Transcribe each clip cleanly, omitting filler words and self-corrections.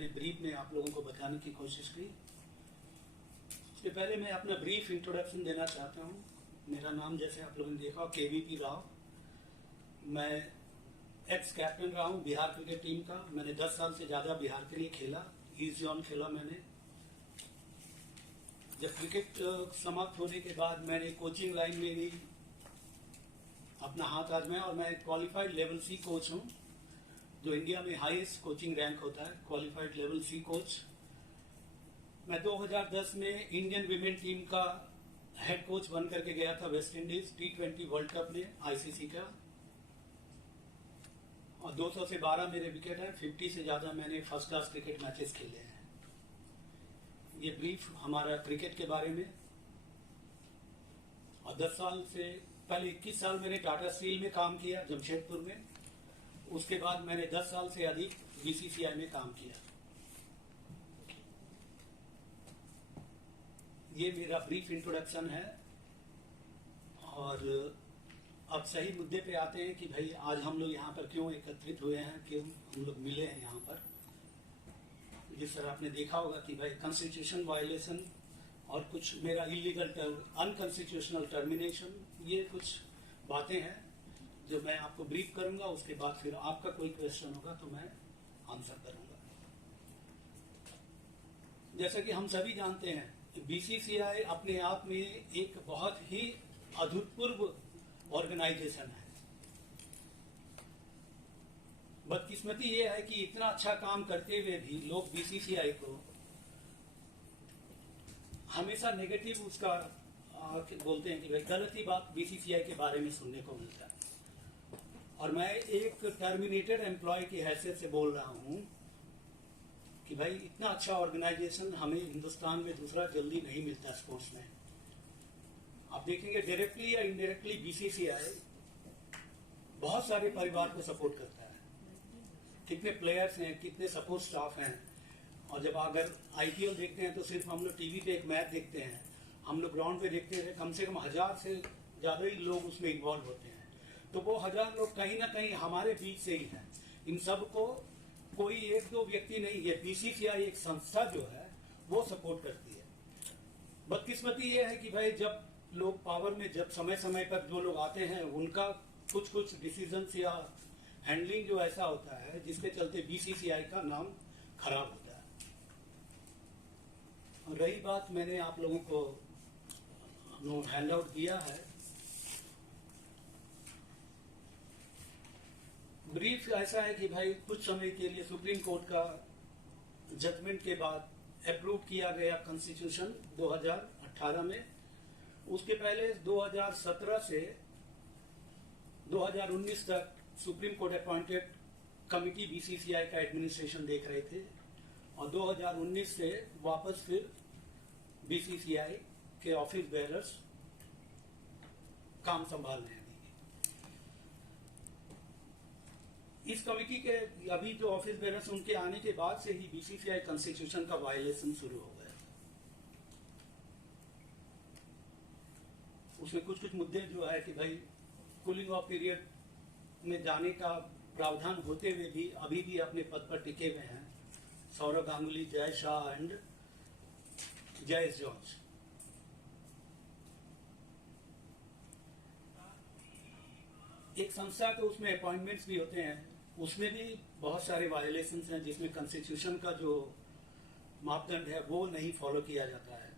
मैंने ब्रीफ में आप लोगों को बताने की कोशिश की। इससे पहले मैं अपना ब्रीफ इंट्रोडक्शन देना चाहता हूँ। मेरा नाम जैसे आप लोगों ने देखा केवीपी राव। मैं एक्स कैप्टन रहा हूँ बिहार क्रिकेट टीम का। मैंने 10 साल से ज़्यादा बिहार के लिए खेला, ईस्ट जोन खेला मैंने। जब क्रिकेट समाप्त होने के बाद मैंने कोचिंग लाइन में भी अपना हाथ आजमाया और मैं क्वालिफाइड लेवल सी कोच हूँ, जो इंडिया में हाईएस्ट कोचिंग रैंक होता है, क्वालिफाइड लेवल सी कोच। मैं 2010 में इंडियन विमेन टीम का हेड कोच बन करके गया था West Indies T20 world cup में, आईसीसी का। और 200 से 12 मेरे विकेट हैं, 50 से ज़्यादा मैंने फर्स्ट क्लास क्रिकेट मैचेस खेले हैं। ये ब्रीफ हमारा क्रिकेट के बारे में। और 10 साल से पहले 21 साल मैंने टाटा स्टील में काम किया जमशेदपुर में। उसके बाद मैंने 10 साल से अधिक बीसीसीआई में काम किया। ये मेरा ब्रीफ इंट्रोडक्शन है। और अब सही मुद्दे पे आते हैं कि भाई आज हम लोग यहाँ पर क्यों एकत्रित हुए हैं, क्यों हम लोग मिले हैं यहाँ पर। जिस तरह आपने देखा होगा कि भाई कॉन्स्टिट्यूशन वायलेशन और कुछ मेरा इलीगल अनकॉन्स्टिट्यूशनल टर्मिनेशन, ये कुछ बातें हैं जो मैं आपको ब्रीफ करूंगा। उसके बाद फिर आपका कोई क्वेश्चन होगा तो मैं आंसर करूंगा। जैसा कि हम सभी जानते हैं, बीसीसीआई अपने आप में एक बहुत ही अभूतपूर्व ऑर्गेनाइजेशन है। बदकिस्मती ये है कि इतना अच्छा काम करते हुए भी लोग बीसीसीआई को हमेशा नेगेटिव उसका बोलते हैं कि भाई गलत ही बात बीसीसीआई के बारे में सुनने को मिलता है। और मैं एक टर्मिनेटेड एम्प्लॉय की हैसियत से बोल रहा हूं कि भाई इतना अच्छा ऑर्गेनाइजेशन हमें हिंदुस्तान में दूसरा जल्दी नहीं मिलता स्पोर्ट्स में। आप देखेंगे डायरेक्टली या इनडायरेक्टली बीसीसीआई बहुत सारे परिवार को सपोर्ट करता है। कितने प्लेयर्स हैं, कितने सपोर्ट स्टाफ हैं। और जब अगर आईपीएल देखते हैं तो सिर्फ हम लोग टीवी पे एक मैच देखते हैं, हम लोग ग्राउंड पे देखते हैं कम से कम 1000 से ज्यादा ही लोग उसमें इन्वॉल्व होते हैं। तो वो 1000 लोग कहीं ना कहीं हमारे बीच से ही हैं। इन सबको कोई एक दो व्यक्ति नहीं, ये बीसीसीआई एक संस्था जो है वो सपोर्ट करती है। बदकिस्मती ये है कि भाई जब लोग पावर में, जब समय समय पर जो लोग आते हैं उनका कुछ डिसीजन या हैंडलिंग जो ऐसा होता है जिसके चलते बीसीसीआई का नाम खराब होता है। और रही बात, मैंने आप लोगों को हैंड आउट दिया है। ब्रीफ ऐसा है कि भाई कुछ समय के लिए सुप्रीम कोर्ट का जजमेंट के बाद अप्रूव किया गया कॉन्स्टिट्यूशन 2018 में। उसके पहले 2017 से 2019 तक supreme court appointed committee BCCI का एडमिनिस्ट्रेशन देख रहे थे। और 2019 से वापस फिर बीसीसीआई के ऑफिस बेयरर्स काम संभाल रहे हैं। इस कमिटी के अभी जो ऑफिस बेयरर्स, उनके आने के बाद से ही बीसीसीआई कॉन्स्टिट्यूशन का वायलेशन शुरू हो गया। उसमें कुछ मुद्दे जो है कि भाई कूलिंग ऑफ पीरियड में जाने का प्रावधान होते हुए भी अभी भी अपने पद पर टिके हुए हैं सौरव गांगुली, जय शाह एंड जयेश जॉर्ज। एक संस्था के उसमें अपॉइंटमेंट्स भी होते हैं, उसमें भी बहुत सारे वायलेशंस हैं जिसमें कॉन्स्टिट्यूशन का जो मापदंड है वो नहीं फॉलो किया जाता है।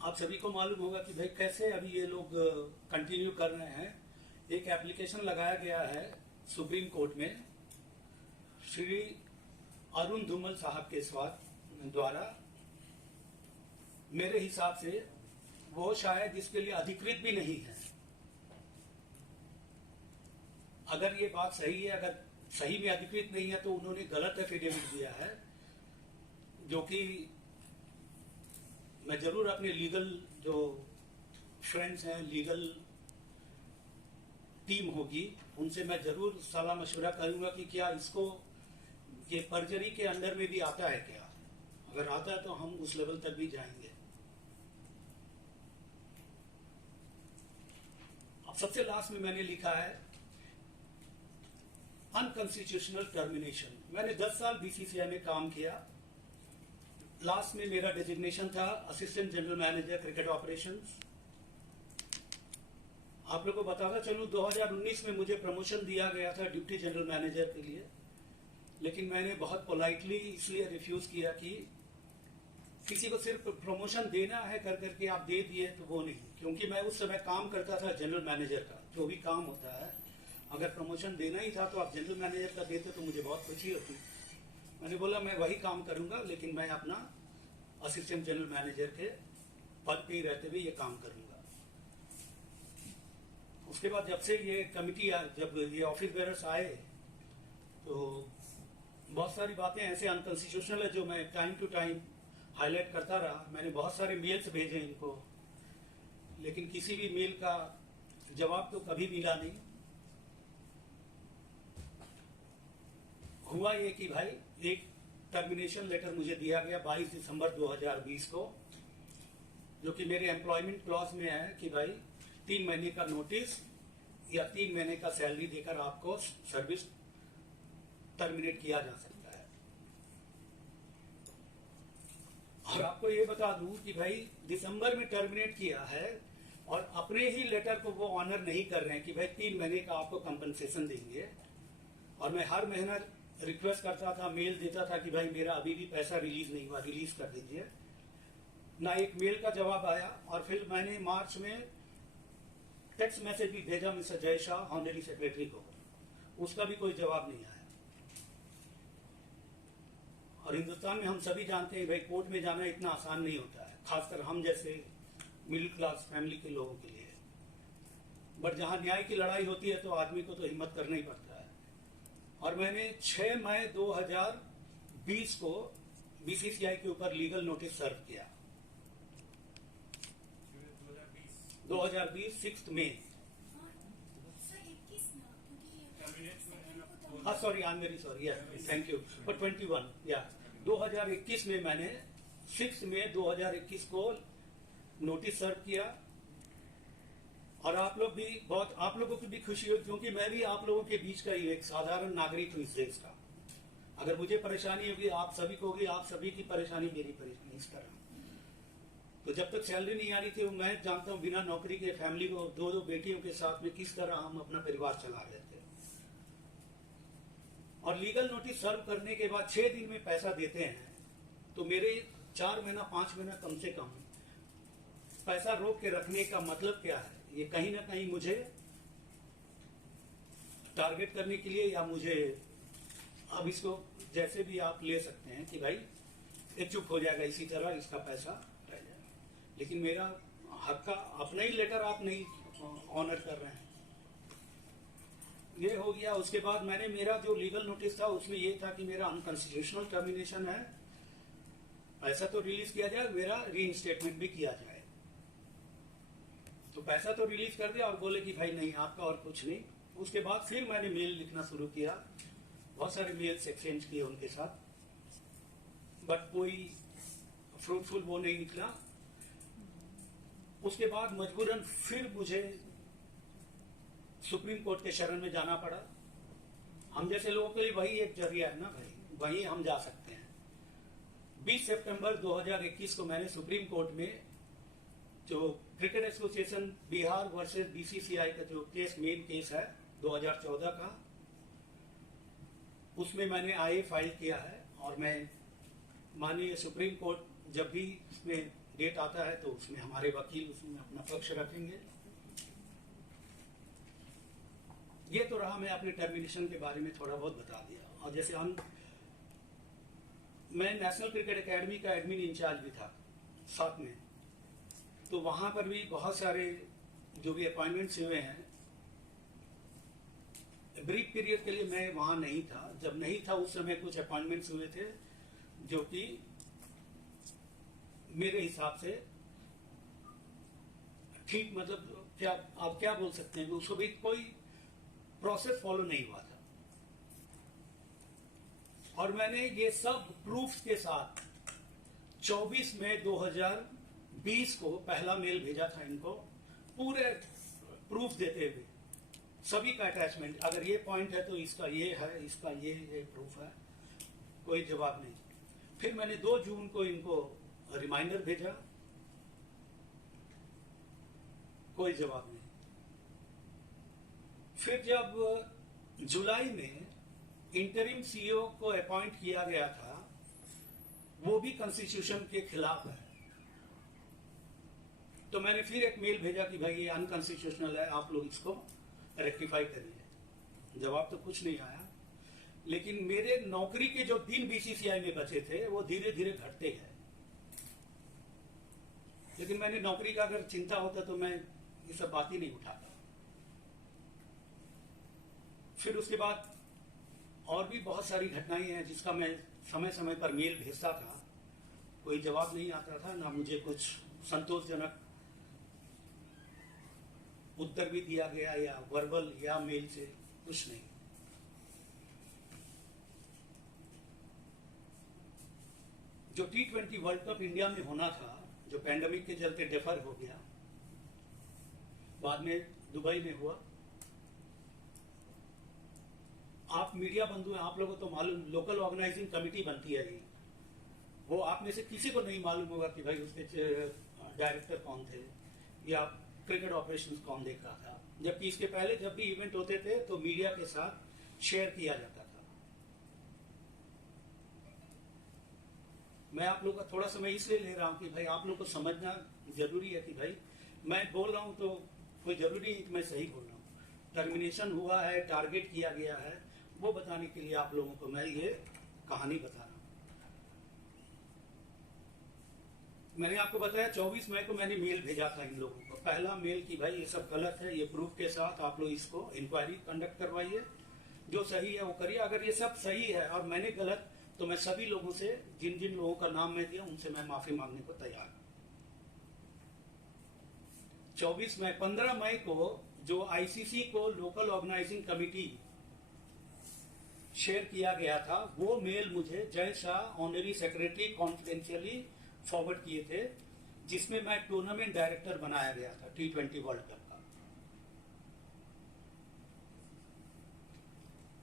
आप सभी को मालूम होगा कि भाई कैसे अभी ये लोग कंटिन्यू कर रहे हैं। एक एप्लीकेशन लगाया गया है सुप्रीम कोर्ट में श्री अरुण धूमल साहब के द्वारा। मेरे हिसाब से वो शायद इसके लिए अधिकृत भी नहीं है। अगर ये बात सही है, अगर सही में अधिकृत नहीं है तो उन्होंने गलत एफिडेविट दिया है, जो कि मैं जरूर अपने लीगल जो फ्रेंड्स हैं, लीगल टीम होगी, उनसे मैं जरूर सलाह मशवरा करूंगा कि क्या इसको ये पर्जरी के अंडर में भी आता है क्या। अगर आता है तो हम उस लेवल तक भी जाएंगे। अब सबसे लास्ट में मैंने लिखा है अनकॉन्स्टिट्यूशनल टर्मिनेशन। मैंने 10 साल बीसीसीआई में काम किया। लास्ट में मेरा डेजिग्नेशन था assistant general manager cricket operations. आप लोगों को बताता चलूं, 2019 में मुझे प्रमोशन दिया गया था डिप्टी जनरल मैनेजर के लिए, लेकिन मैंने बहुत पोलाइटली इसलिए रिफ्यूज किया कि किसी को सिर्फ प्रमोशन देना है कर करके आप दे दिए तो वो नहीं, क्योंकि मैं उस समय काम करता था जनरल मैनेजर का। जो भी काम होता है, अगर प्रमोशन देना ही था तो आप जनरल मैनेजर का देते तो मुझे बहुत खुशी होती। मैंने बोला मैं वही काम करूंगा, लेकिन मैं अपना असिस्टेंट जनरल मैनेजर के पद पे ही रहते हुए ये काम करूंगा। उसके बाद जब से ये कमिटी, जब ये ऑफिस बेरर्स आए तो बहुत सारी बातें ऐसे अनकॉन्स्टिट्यूशनल है जो मैं टाइम टू टाइम हाईलाइट करता रहा। मैंने बहुत सारे मेल्स भेजे इनको, लेकिन किसी भी मेल का जवाब तो कभी मिला नहीं। हुआ ये कि भाई एक टर्मिनेशन लेटर मुझे दिया गया 22 दिसंबर 2020 को, जो कि मेरे एम्प्लॉयमेंट क्लॉज में है कि भाई 3 महीने का नोटिस या 3 महीने का सैलरी देकर आपको सर्विस टर्मिनेट किया जा सकता है। और आपको ये बता दूं कि भाई दिसंबर में टर्मिनेट किया है और अपने ही लेटर को वो ऑनर नहीं कर रहे हैं कि भाई 3 महीने का आपको कंपनसेशन देंगे। और मैं हर महीना रिक्वेस्ट करता था, मेल देता था कि भाई मेरा अभी भी पैसा रिलीज नहीं हुआ, रिलीज कर दीजिए। ना एक मेल का जवाब आया। और फिर मैंने मार्च में टेक्स्ट मैसेज भी भेजा mister Jay Shah honorary secretary को, उसका भी कोई जवाब नहीं आया। और हिंदुस्तान में हम सभी जानते हैं भाई कोर्ट में जाना इतना आसान नहीं होता है, खासकर हम जैसे मिडिल क्लास फैमिली के लोगों के लिए। बट जहां न्याय की लड़ाई होती है तो आदमी को तो हिम्मत करना ही पड़ता है। और मैंने 6 मई 2020 को बीसीसीआई के ऊपर लीगल नोटिस सर्व किया। 2020 6 मई। हाँ sorry, I am very sorry, yes thank you for 21 या 2021 में मैंने 6 मई 2021 को नोटिस सर्व किया। और आप लोगों की भी खुशी हो, क्योंकि मैं भी आप लोगों के बीच का ही एक साधारण नागरिक हूं इस देश का। अगर मुझे परेशानी होगी आप सभी को होगी, आप सभी की परेशानी मेरी परेशानी इस तरह। तो जब तक सैलरी नहीं आ रही थी, मैं जानता हूं बिना नौकरी के फैमिली को 2 बेटियों के साथ में किस तरह हम अपना परिवार चला रहे थे। और लीगल नोटिस सर्व करने के बाद 6 दिन में पैसा देते हैं, तो मेरे 4 महीना 5 महीना कम से कम पैसा रोक के रखने का मतलब क्या है? ये कहीं ना कहीं मुझे टारगेट करने के लिए, या मुझे अब इसको जैसे भी आप ले सकते हैं कि भाई ये चुप हो जाएगा, इसी तरह इसका पैसा रह जाएगा। लेकिन मेरा हक का अपना ही लेटर आप नहीं ऑनर कर रहे हैं। ये हो गया। उसके बाद मैंने, मेरा जो लीगल नोटिस था उसमें ये था कि मेरा अनकॉन्स्टिट्यूशनल टर्मिनेशन है, पैसा तो रिलीज किया जाए, मेरा रीइंस्टेटमेंट भी किया जाए। तो पैसा तो रिलीज कर दिया और बोले कि भाई नहीं आपका और कुछ नहीं। उसके बाद फिर मैंने मेल लिखना शुरू किया, बहुत सारे मेल्स एक्सचेंज किए उनके साथ, बट कोई फ्रूटफुल वो नहीं निकला। उसके बाद मजबूरन फिर मुझे सुप्रीम कोर्ट के शरण में जाना पड़ा। हम जैसे लोगों के लिए वही एक जरिया है ना भाई, वही हम जा सकते हैं। 20 सितंबर 2021 को मैंने सुप्रीम कोर्ट में जो cricket association Bihar versus BCCI का जो केस, मेन केस है 2014 का, उसमें मैंने आईए फाइल किया है। और मैं माननीय सुप्रीम कोर्ट जब भी उसमें डेट आता है तो उसमें हमारे वकील उसमें अपना पक्ष रखेंगे। ये तो रहा, मैं अपने टर्मिनेशन के बारे में थोड़ा बहुत बता दिया। और जैसे मैं नेशनल क्रिकेट एकेडमी का एडमिन इंचार्ज भी था साथ में, तो वहां पर भी बहुत सारे जो भी अपॉइंटमेंट्स हुए हैं, ब्रीफ पीरियड के लिए मैं वहां नहीं था। जब नहीं था उस समय कुछ अपॉइंटमेंट्स हुए थे जो कि मेरे हिसाब से ठीक, मतलब क्या आप क्या बोल सकते हैं, उसको भी कोई प्रोसेस फॉलो नहीं हुआ था। और मैंने ये सब प्रूफ्स के साथ 24 मई 2020 को पहला मेल भेजा था इनको, पूरे प्रूफ देते हुए सभी का अटैचमेंट, अगर ये पॉइंट है तो इसका ये है, इसका ये प्रूफ है, कोई जवाब नहीं। फिर मैंने 2 जून को इनको रिमाइंडर भेजा, कोई जवाब नहीं। फिर जब जुलाई में इंटरिम सीईओ को अपॉइंट किया गया था, वो भी कॉन्स्टिट्यूशन के खिलाफ है, तो मैंने फिर एक मेल भेजा कि भाई ये अनकॉन्स्टिट्यूशनल है, आप लोग इसको रेक्टिफाई करिए। जवाब तो कुछ नहीं आया। लेकिन मेरे नौकरी के जो दिन बीसीसीआई में बचे थे वो धीरे धीरे घटते हैं। लेकिन मैंने नौकरी का अगर चिंता होता तो मैं ये सब बात ही नहीं उठाता। फिर उसके बाद और भी बहुत सारी घटनाएं हैं जिसका मैं समय समय पर मेल भेजता था, कोई जवाब नहीं आता था, ना मुझे कुछ संतोषजनक उत्तर भी दिया गया, या वर्बल या मेल से, कुछ नहीं। जो T20 वर्ल्ड कप इंडिया में होना था, जो पैंडेमिक के चलते डेफर हो गया, बाद में दुबई में हुआ। आप मीडिया बंधु हैं, आप लोगों को तो मालूम, लोकल ऑर्गेनाइजिंग कमेटी बनती है। वो आप में से किसी को नहीं मालूम होगा कि भाई उसके डायरेक्टर कौन थे या क्रिकेट ऑपरेशंस कौन देख रहा था। जबकि इसके पहले जब भी इवेंट होते थे तो मीडिया के साथ शेयर किया जाता था। मैं आप लोग का थोड़ा समय इसलिए ले रहा हूं कि भाई आप लोग को समझना जरूरी है कि भाई मैं बोल रहा हूं तो कोई जरूरी नहीं कि मैं सही बोल रहा हूं। टर्मिनेशन हुआ है, टारगेट किया गया है, वो बताने के लिए आप लोगों को मैं ये कहानी बता रहा हूं। मैंने आपको बताया 24 मई को मैंने मेल भेजा था इन लोगों को। पहला मेल कि भाई ये सब गलत है, ये प्रूफ के साथ आप लोग इसको इंक्वायरी कंडक्ट करवाइए, जो सही है वो करिए। अगर ये सब सही है और मैंने गलत, तो मैं सभी लोगों से, जिन जिन लोगों का नाम मैं दिया, उनसे मैं माफी मांगने को तैयार हूं। 24 मई 15 मई को जो आईसीसी को लोकल ऑर्गेनाइजिंग कमेटी शेयर किया गया था, वो मेल मुझे Jay Shah honorary secretary confidentially forward किए थे, जिसमें मैं टूर्नामेंट डायरेक्टर बनाया गया था T20 वर्ल्ड कप का।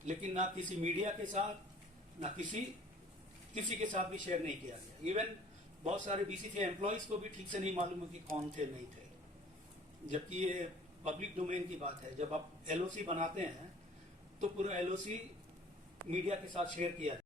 लेकिन ना किसी मीडिया के साथ, ना किसी के साथ भी शेयर नहीं किया गया। इवन बहुत सारे बीसीसीआई एम्प्लॉइज को भी ठीक से नहीं मालूम है कि कौन थे, नहीं थे। जबकि ये पब्लिक डोमेन की बात है। जब आप एलओसी बनाते हैं तो पूरा एलओसी मीडिया के साथ शेयर किया